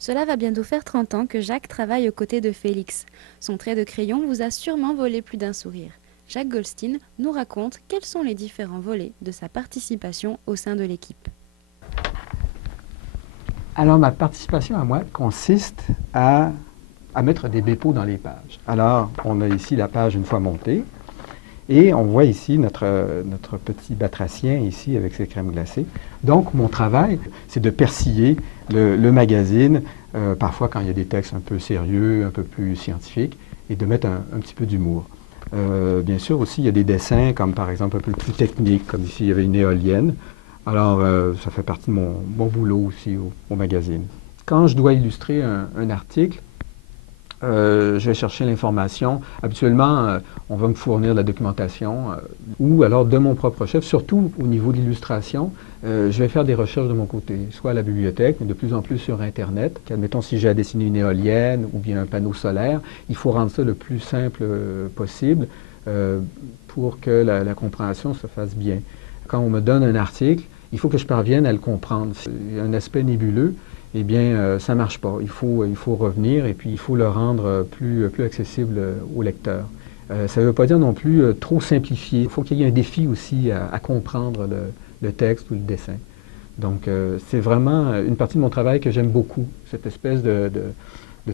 Cela va bientôt faire 30 ans que Jacques travaille aux côtés de Félix. Son trait de crayon vous a sûrement volé plus d'un sourire. Jacques Goldstein nous raconte quels sont les différents volets de sa participation au sein de l'équipe. Alors, ma participation à moi consiste à mettre des bépos dans les pages. Alors, on a ici la page une fois montée, et on voit ici notre petit batracien ici avec ses crèmes glacées. Donc, mon travail, c'est de persiller le magazine, parfois quand il y a des textes un peu sérieux, un peu plus scientifiques, et de mettre un petit peu d'humour. Bien sûr aussi, il y a des dessins, comme par exemple un peu plus techniques, comme ici, il y avait une éolienne. Alors, ça fait partie de mon boulot aussi au magazine. Quand je dois illustrer un article, je vais chercher l'information. Habituellement, on va me fournir la documentation ou alors de mon propre chef, surtout au niveau de l'illustration, je vais faire des recherches de mon côté, soit à la bibliothèque, mais de plus en plus sur Internet. Admettons, si j'ai à dessiner une éolienne ou bien un panneau solaire, il faut rendre ça le plus simple possible pour que la compréhension se fasse bien. Quand on me donne un article, il faut que je parvienne à le comprendre. Il y a un aspect nébuleux, eh bien, ça ne marche pas. Il faut revenir et puis il faut le rendre plus accessible au lecteur. Ça ne veut pas dire non plus trop simplifier. Il faut qu'il y ait un défi aussi à comprendre le texte ou le dessin. Donc, c'est vraiment une partie de mon travail que j'aime beaucoup, cette espèce de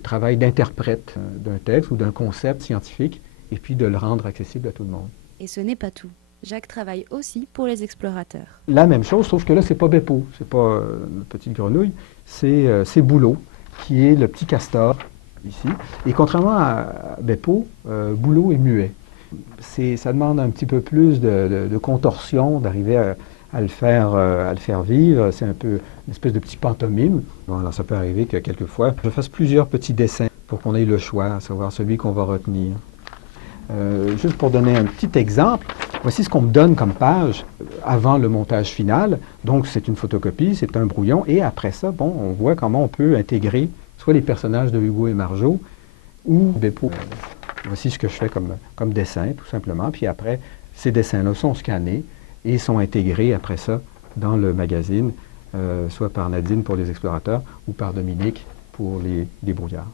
travail d'interprète d'un texte ou d'un concept scientifique, et puis de le rendre accessible à tout le monde. Et ce n'est pas tout. Jacques travaille aussi pour les explorateurs. La même chose, sauf que là, c'est pas Beppo, c'est pas une petite grenouille, c'est Boulot, qui est le petit castor, ici. Et contrairement à Beppo, Boulot est muet. Ça demande un petit peu plus de contorsion, d'arriver à le faire vivre. C'est un peu une espèce de petit pantomime. Bon, alors ça peut arriver que quelquefois, je fasse plusieurs petits dessins pour qu'on ait le choix, à savoir celui qu'on va retenir. Juste pour donner un petit exemple, voici ce qu'on me donne comme page avant le montage final. Donc, c'est une photocopie, c'est un brouillon. Et après ça, bon, on voit comment on peut intégrer soit les personnages de Hugo et Marjo ou Beppo. Voici ce que je fais comme dessin, tout simplement. Puis après, ces dessins-là sont scannés et sont intégrés après ça dans le magazine, soit par Nadine pour les explorateurs ou par Dominique pour les brouillards.